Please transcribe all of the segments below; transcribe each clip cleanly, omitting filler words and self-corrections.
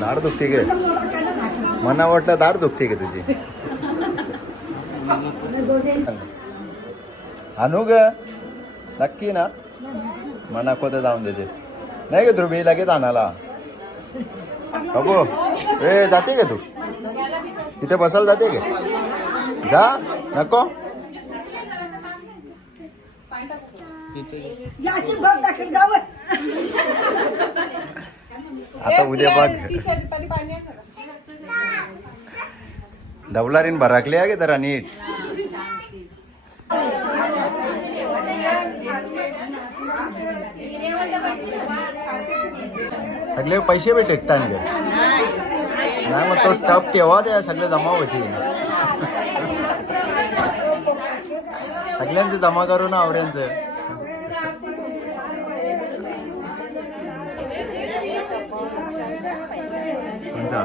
दाढ दुखते गे मना वाटलं दाढ दुखते गे तुझी आणू ग नक्की ना मना कोणतं जाऊन देते नाही गे ध्रुवी लगेच आणाला बघू ए जाते गे तू तिथे बसायला जाते गे जा नको आता उद्या बघ डबलारीन भराकली आहे गे जरा नीट सगळे पैसे बी टेकतात गे नाही मग तो टप तेव्हा द्या सगळे जमा होती सगळ्यांचे जमा करू ना आवड्यांचं कोणता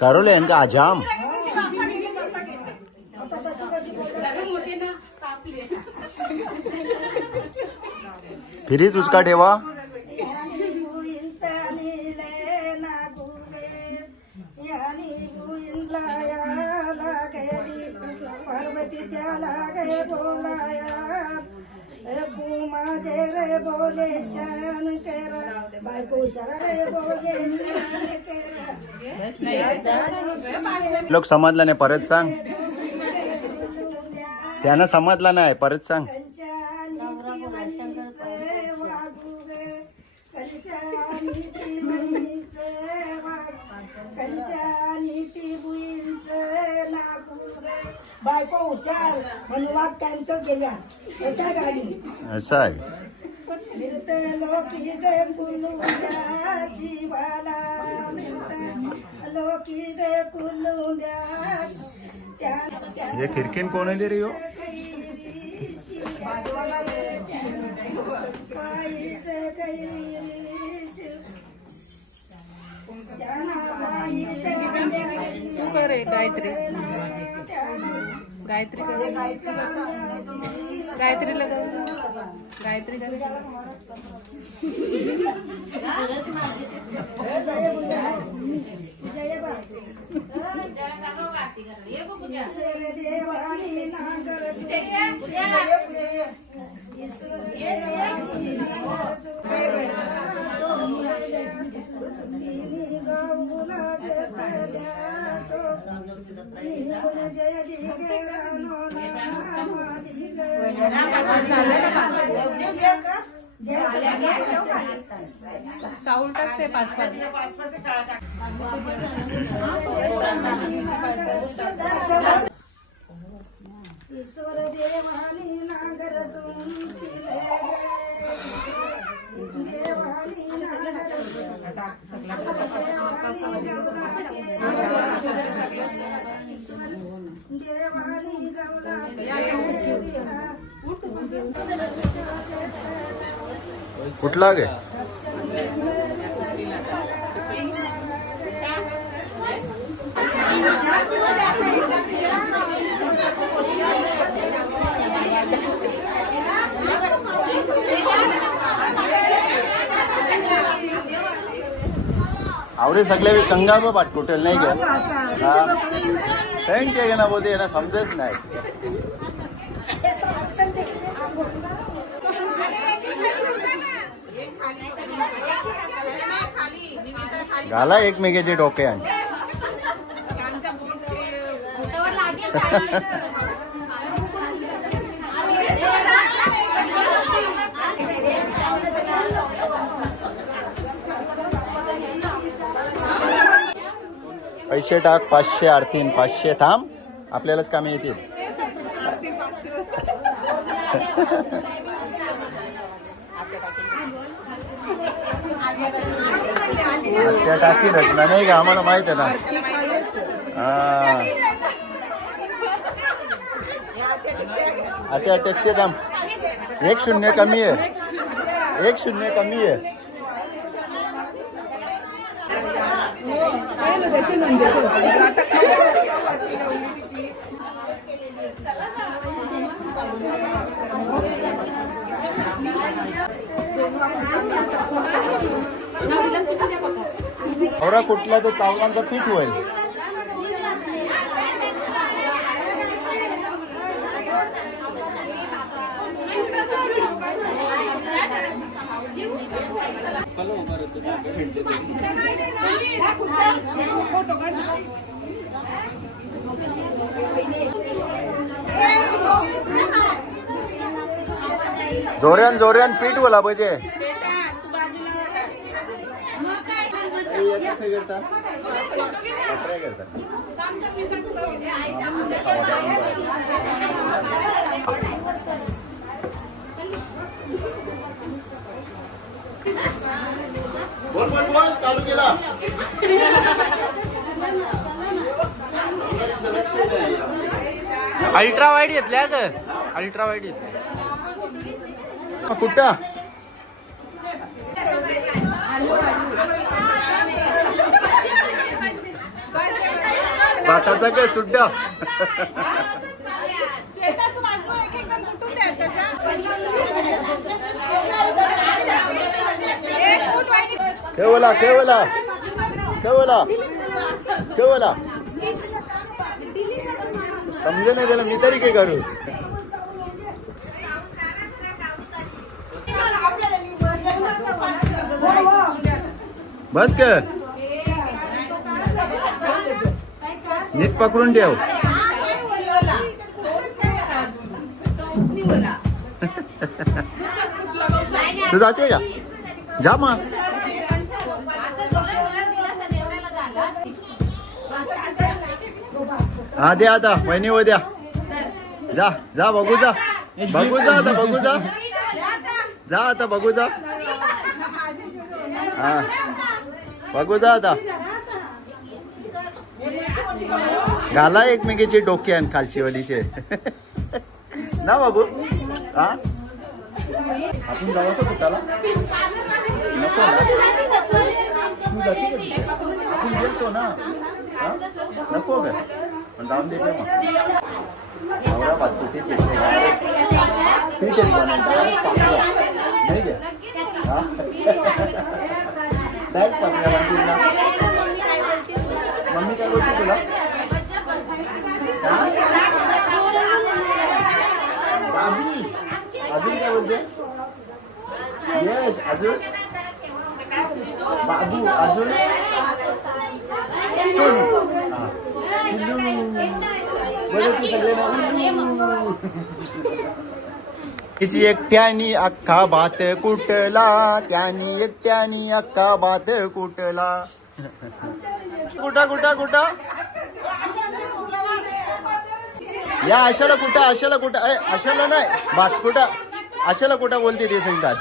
करोले इनका आजाम फिरीच उसका ठेवा लोक समजला नाही परत सांग त्यांना समजला नाही परत सांग बायको हुशार म्हणून वाघ कॅन्सल केल्या एका गाडी असं आहे लोकी गे कुलुंब्या जीवाला लोकी गे कुलुंब्या हे खिडकीन कोण आहे रे यो गायत्री गायत्री गायत्री लगा गायत्री साऊल टाकते 5-5 ईश्वर देवानी नागर तुमचिले देवानी नागर देवानी गवला कुठला गे आवडे सगळे कंगा में बाट टोटल नहीं क्या हाँ सही क्या ना बोलते ना समझेच नहीं घाला एकमेकाचे डोके आणि पैसे टाक 500 आरतीन 500 थांब आपल्यालाच कामे येतील त्या टाकीलच ना नाही का आम्हाला माहित आहे ना आता टेकते दम 1-0 कमी आहे 1-0 कमी आहे. त्याची नोंद औरा कुठला तर चावलांचा पीठ होईल. जोऱ्यान जोऱ्यान पीठ बोला पाहिजे. बोल बोल बोल चालू केला. अल्ट्रा वाईड घेतल्या ग अल्ट्रा वाईड घेतल्या. कुठं भाताचा काय चुड्डा. केवला केवला केवला केवला समजे नाही त्याला मी तरी काय करू. बस का नीट पकडून ठेव. तू जाते का जा मग. हा द्या आता वहिनी व द्या. जा जा बघू जा बघू जा आता बघू जा जा आता बघू जा. हा बघू जा आता. घाला एकमेकीची डोक्यान खालची वलीचे ना बाबू. हा आपण जायचं कुठाला नको ना. तू जाते कधी आपण गेलतो ना. हा नको ग पण जाऊन देते मग. नवरा बाजू ते ठीक आहे नाही गे. हा डायरेक्ट पकडा मम्मी काय बोलते तुला. अजून काय बोलते. येस अजून बाबू अजून तिची एकट्यानी अख्खा भात कुटला त्यानी एकट्यानी अख्खा भात कुटला. कुठं कुठं कुठं या आशाला कुठं आशाला कुठं आशाला नाही भात कुठं आशाला कुठं बोलते ते सांगतात.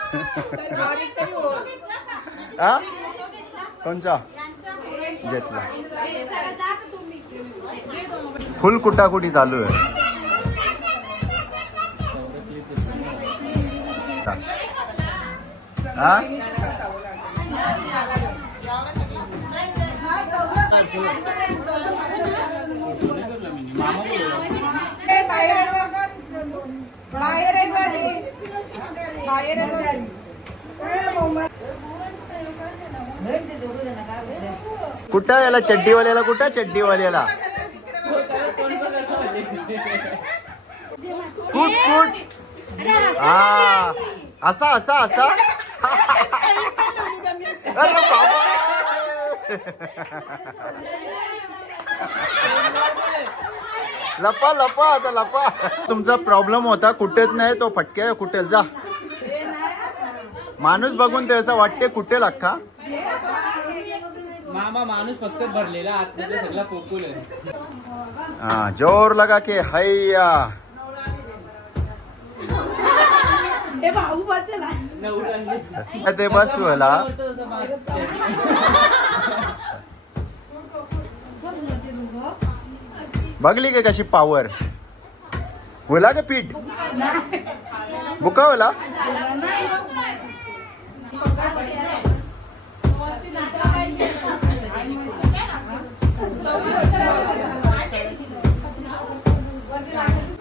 हा कोणचा घेतला. फुल कुटाकुटी चालू आहे. हा कुठं याला चड्डीवाल्याला कुठं चड्डीवाल्याला फूट फूट. हा असा असा असा. अरे बाबा लपा लपा आता लपा. तुमचा प्रॉब्लेम होता कुठेच नाही तो फटक्या कुठेल जा. माणूस बघून ते असं वाटते कुठेल अख्खा. मामा माणूस फक्त भरलेला आतमध्ये सगळा पोकूल आहे. हाँ जोर लगा के हैया. ते बस होला बघली का कशी पावर बोला का पीठ बुका बोला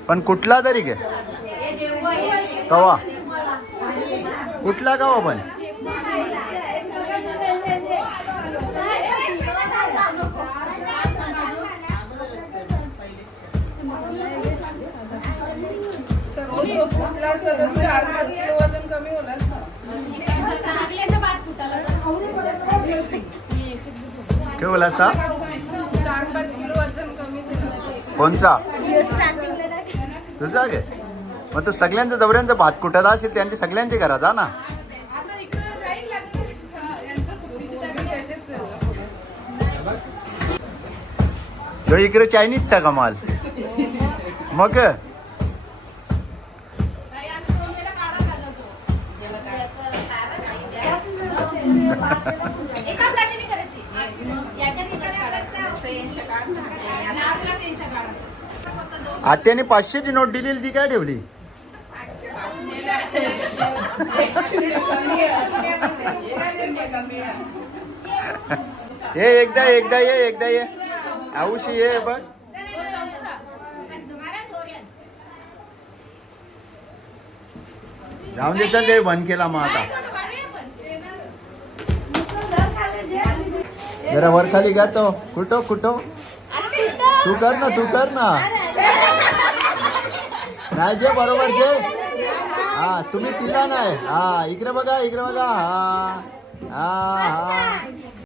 पण कुठला तरी घे कवा कुठला कवा पण रोज कुठला असतं तर 4-5 किलो वजन कमी होणार ना. काय बोला असा 4-5 किलो वजन कमी झालं. कोणचा तुझा घे मग तू सगळ्यांच्या जवळ्यांचा भात कुठला असेल त्यांच्या सगळ्यांच्या घरात जा ना तो इकडे चायनीजचा कमाल मग आत्याने 500ची नोट दिलेली ती काय ठेवली ये एकदा ये आऊशी ये बघ जाऊन दे चल ते बंद केला मग आता जरा वर खाली घ्या तो कुठं तू कर ना नाही जे बरोबर जे हा तुम्ही तिला नाही हा इकडे बघा हा